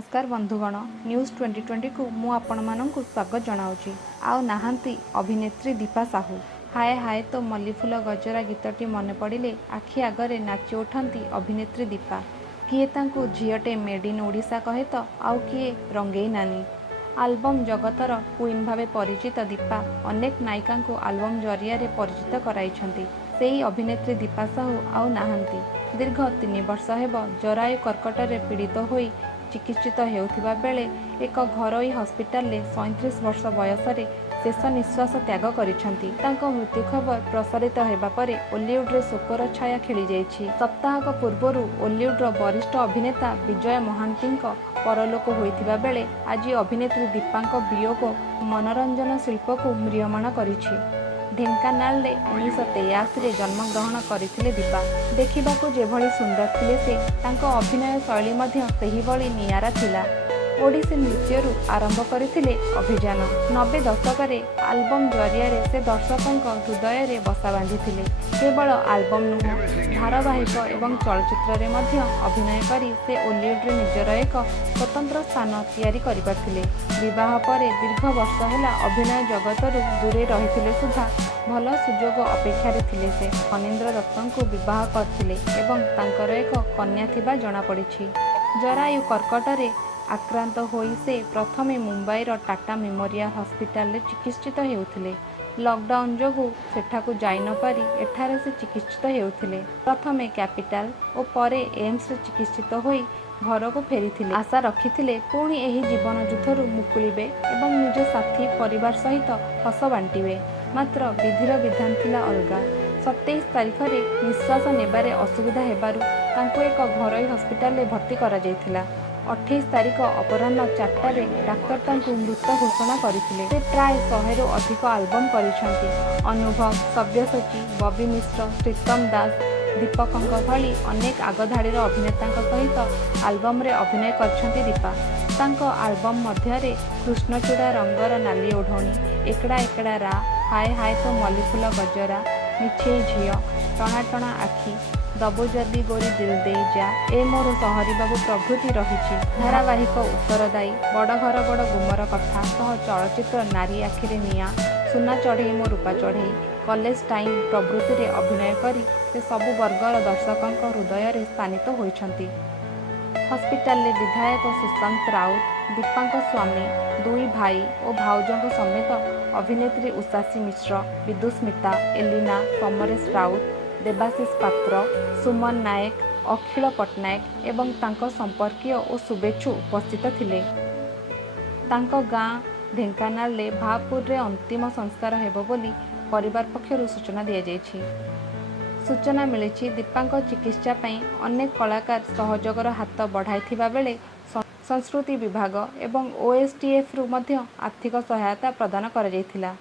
नमस्कार बंधुगण न्यूज़ 2020 को मु आपण मानकु स्वागत जनाऊँगी। आउ नाहांती अभिनेत्री दीपा साहू। हाय हाय तो मल्लीफुल गजरा गीतटी मन पड़े आखि आगरे नाची उठंती अभिनेत्री दीपा। किए तांकु झीटे मेड इन ओडिशा कहे तो आउ किए रंगई नानी। आल्बम जगतर क्वीन भावे परिचित दीपा अनेक नायिका आल्बम जरिया परिचित कराइछंती। सेही अभिनेत्री दीपा साहू आउ नाहांती। दीर्घ 3 वर्ष हेब जरायु कर्कट पीड़ित होई चिकित्सित हेउथिबा बेले एक घरोई हस्पिटाल 37 वर्ष बयस शेष निश्वास त्याग करिछंती। तांको मृत्यु खबर प्रसारित हेबा परे ओलीवुड रे शोकर छाया खेली जाइछि। सप्ताहक पूर्वरु ओलीवुड वरिष्ठ अभिनेता विजय महांती परलोक होइथिबा बेले आज अभिनेत्री दीपांक वियोग मनोरंजन शिल्प को म्रियमाण करिछि। ढेंकानाल 1983 जन्मग्रहण करथिले दीपा। देखिबाकू जेभली सुंदर थिले से तांको अभिनय शैली मध्य सेही भली नियारा थिला। ओडिसी नृत्यरू आरंभ करथिले अभियान। 90 दशक रे आल्बम जरिया से दर्शकों हृदय रे बसा बांधिथिले। केवल आल्बम नुह धारावाहिक एवं चलचित्र रे मध्य अभिनय करी से ओलीवुड रे निजर एक स्वतंत्र स्थान तैयारी करि पारथिले। विवाह परे दीर्घ वर्ष हेला अभिनय जगतरू दूरे रहिथिले सुधा भल सुजोग अपेक्षा थिले। से मनेन्द्र दत्तों को विवाह करथिले एवं तांकर एक कन्या थिबा जଣା पड़िछि। जरायु कर्कट रे आक्रांत होई से प्रथमे मुंबईर टाटा मेमोरियल हस्पिटाल चिकित्सित हेउथिले। लॉकडाउन जोगु सेठाकु जाई न पारी एठारे से चिकित्सित हेउथिले। प्रथमे कैपिटल और परे एम्स रे चिकित्सित होई घर को फेरीथिले। आशा रखिथिले पुणी एही जीवन युद्धरू मुकुलिबे एवं निज साथी परिवार सहित हस बांटिबे। मात्र विधिर विधान थिला अलगा। 27 तारिख रे निश्वास नेबारे असुविधा हेबारु तांको एक घरोई हस्पिटाल भर्ती करा जायथिला। 28 तारिख अपराह्न 4टारे डाक्तर तांको मृत घोषणा करथिले। से प्राय 100 रु अधिक आल्बम करिसंती। अनुभव, सव्यसाची, बबी मिश्र, श्रीतम दास, दीपकंक भली अनेक आगधाड़ीर अभिनेता सहित आल्बम रे अभिनय करछंती दीपा। तांको आल्बम मध्यरे कृष्णचूड़ा रंगर नाली ओढ़णी, एकड़ा एकड़ा रा, हाय हाय तो मल्लीफुल गजरा, मिछे झियो, टणा टणा आखि, दबो जदी गोरी दिल दे जा, ए मोर सहरी बाबू प्रभृति रही। धारावाहिक उत्तरदायी, बड़ घर बड़ गुमर कथा सह चलचित्र नारी आखिरे निया, सुना चढ़ई मो रूपा चढ़ई, कॉलेज टाइम प्रभृति रे अभिनय करी से सबु वर्गर दर्शकों हृदय रे स्थानित होइछंती। हस्पिटाल विधायक सुशांत राउत, दीपांक स्वामी, 2 भाई और भाउजों समेत अभिनेत्री उषासी मिश्र, विदुस्मिता, एलिना, समरेश राउत, देवाशीष पात्र, सुमन नायक, अखिल पट्टनायक एवं तांको संपर्कीय और शुभेच्छु उपस्थित थिले। तांको गाँ ढेंकानाल भापुर रे अंतिम संस्कार हेबो बोली परिवार पक्षरु सूचना दिया जायछि। सूचना मिली दीपांक चिकित्सा पई अनेक कलाकार सहयोगर हाथ बढ़ाइथिबा बेले संस्कृति विभाग एवं ओएसटीएफ रु मध्य आर्थिक सहायता प्रदान करा जायथिला।